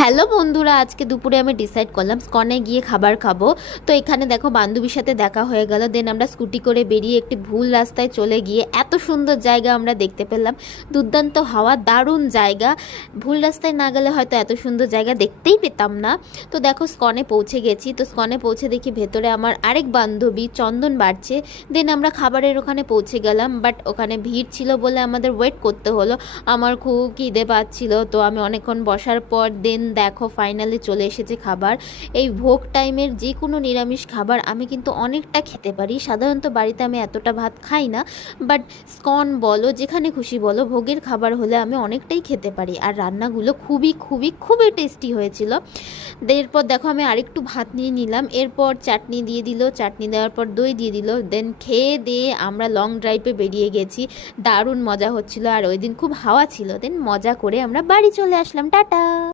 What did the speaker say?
Hello বন্ধুরা, আজকে দুপুরে আমি ডিসাইড করলাম স্কনে গিয়ে খাবার খাবো। তো এখানে দেখো বান্ধবীর সাথে দেখা হয়ে গেল। দেন আমরা স্কুটি করে বেরিয়ে একটি ভুল রাস্তায় চলে গিয়ে এত সুন্দর জায়গা আমরা দেখতে পেলাম। দুর্দান্ত হাওয়া, দারুণ জায়গা। ভুল রাস্তায় না গেলে হয়তো এত সুন্দর জায়গা দেখতেই পেতাম না। তো দেখো স্কনে পৌঁছে গেছি। তো স্কনে পৌঁছে দেখি ভেতরে আমার আরেক বান্ধবী চন্দন বাড়ছে। দেন আমরা খাবারের ওখানে পৌঁছে গেলাম, বাট ওখানে ভিড় ছিল বলে আমাদের ওয়েট করতে হলো। আমার খুব খিদে পাচ্ছিল, তো আমি অনেকক্ষণ বসার পর দেন দেখো ফাইনালি চলে এসেছে খাবার। এই ভোগ টাইমের যে কোনো নিরামিষ খাবার আমি কিন্তু অনেকটা খেতে পারি। সাধারণত বাড়িতে আমি এতটা ভাত খাই না, বাট স্কন বলো যেখানে খুশি বলো, ভোগের খাবার হলে আমি অনেকটাই খেতে পারি। আর রান্নাগুলো খুবই খুবই খুবই টেস্টি হয়েছিল। এরপর দেখো আমি আরেকটু ভাত নিয়ে নিলাম। এরপর চাটনি দিয়ে দিল, চাটনি দেওয়ার পর দই দিয়ে দিল। দেন খেয়ে দিয়ে আমরা লং ড্রাইভে বেরিয়ে গেছি। দারুণ মজা হচ্ছিল, আর ওই দিন খুব হাওয়া ছিল। দেন মজা করে আমরা বাড়ি চলে আসলাম। টাটা।